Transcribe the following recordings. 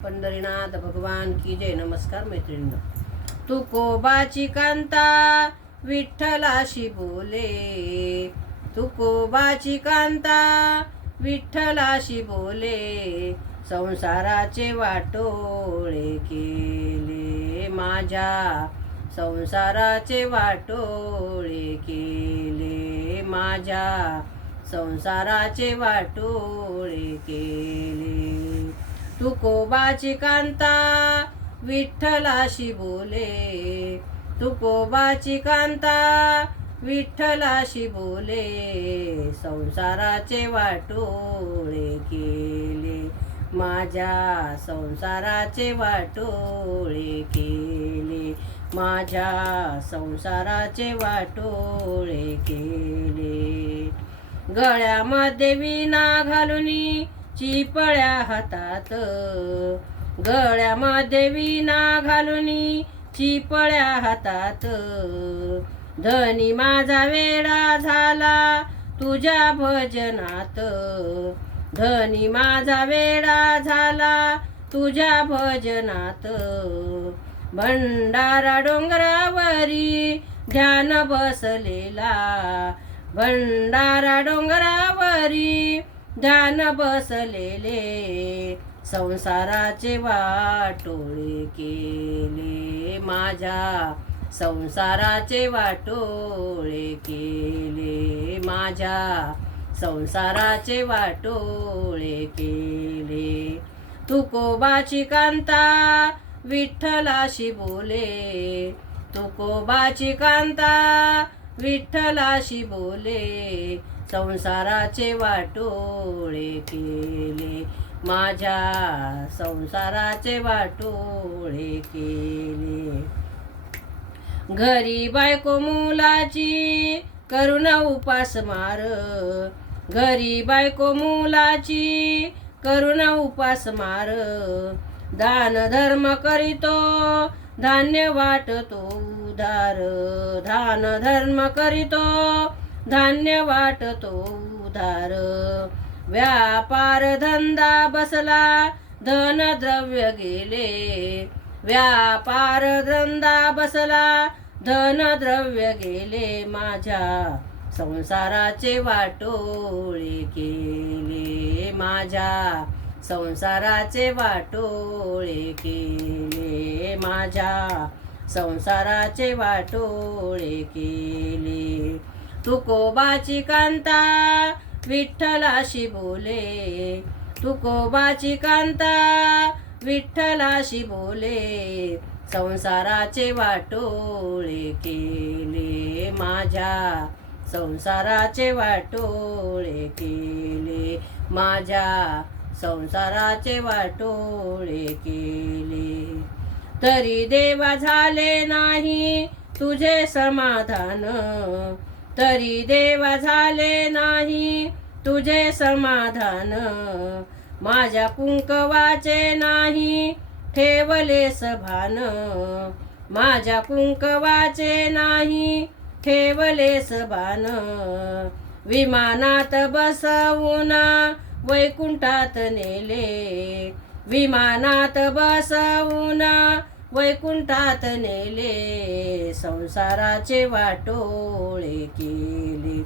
पंढरीनाथ भगवान की जय. नमस्कार मैत्रिणींनो. तुकोबाची कांता विठ्ठलाशी बोले, तुकोबाची कांता विठ्ठलाशी बोले, संसाराचे वाटोळे केले माझ्या, संसाराचे वाटोळे केले माझ्या, संसाराचे वाटोळे केले. तुकोबाची कांता विठ्ठलाशी बोले, तुकोबाची कांता विठ्ठलाशी बोले, संसाराचे वाटोळे केले माझ्या, संसाराचे वाटोळे केले माझ्या, संसाराचे वाटोळे केले. गळ्यामध्ये विणा घालुनी चिपळ्या हातात, गळ्यामध्ये विणा घालुनी चिपळ्या हातात, धनी माझा वेडा झाला तुझ्या भजनात, धनी माझा वेडा झाला तुझ्या भजनात. भंडारा डोंगरावरी ध्यान बसलेला, भंडारा डोंगरावरी ध्यान बसलेले, संसाराचे वाटोळे केले माझ्या, संसाराचे वाटोळे केले माझ्या, संसाराचे वाटोळे केले. तुकोबाची कांता विठ्ठलाशी बोले, तुकोबाची कांता विठ्ठलाशी बोले, संसाराचे वाटोळे केले माझ्या, संसाराचे वाटोळे केले. घरी बायको मुलाची करुण उपास मार, घरी बायको मुलाची करुण उपास मार, दान धर्म करीतो धान्य वाटतो उधार, दान धर्म करीतो धान्य वाटतो उधार. व्यापार धंदा बसला धन द्रव्य गेले, व्यापार धंदा बसला धन द्रव्य गेले माझ्या, संसाराचे वाटोळे केले माझ्या, संसाराचे वाटोळे केले माझ्या, संसाराचे वाटोळे केले. तुकोबाची कांता विठ्ठलाशी बोले, तुकोबाची कांता विठ्ठलाशी बोले, संसाराचे वाटोळे केले माझ्या, संसाराचे वाटोळे केले माझ्या, संसाराचे वाटोळे केले. तरी देवा झाले नाही तुझे समाधान, तरी देवा झाले नाही तुझे समाधान, माझ्या कुंकवाचे नाही ठेवलेस भान, माझ्या कुंकवाचे नाही ठेवलेस भान. विमानात बसवून वैकुंठात नेले, विमानात बसवून वैकुंठात नेले, संसाराचे वाटोळे केले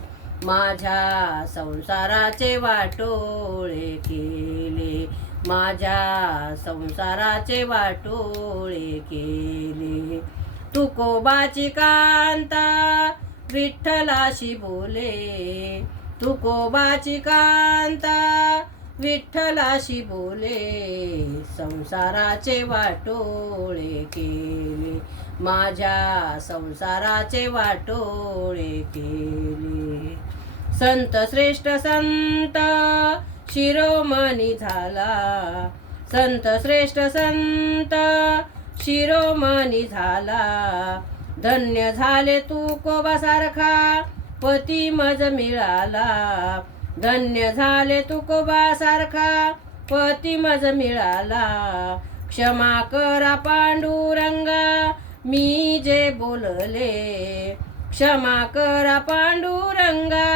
माझ्या, संसाराचे वाटोळे केले माझ्या, संसाराचे वाटोळे केले. तुकोबाची कांता विठ्ठलाशी बोले, तुकोबाची कांता विठ्ठलाशी बोले, संसाराचे वाटोळे केले माझ्या, संसाराचे वाटोळे केले. संत श्रेष्ठ संत शिरोमणी झाला, संत श्रेष्ठ संत शिरोमणी झाला, धन्य झाले तुकोबासारखा पती मज मिळाला, धन्य झाले तुकोबासारखा पती मज मिळाला. क्षमा करा पांडुरंगा मी जे बोलले, क्षमा करा पांडुरंगा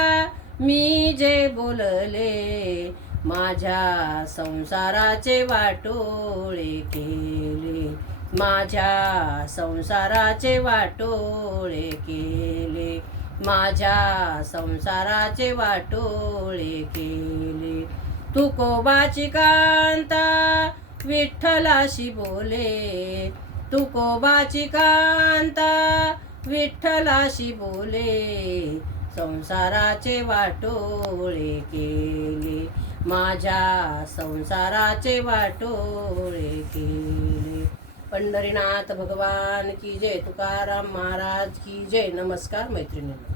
मी जे बोलले, माझ्या संसाराचे वाटोळे केले, माझ्या संसाराचे वाटोळे केले, माझ्या संसाराचे वाटोळे केले. तुकोबाची कांता विठ्ठलाशी बोले, तुकोबाची कांता विठ्ठलाशी बोले, संसाराचे वाटोळे केले, माझ्या संसाराचे वाटोळे केले. पंढरीनाथ भगवान की जय, तुकाराम महाराज की जय. नमस्कार मैत्रिणींनो.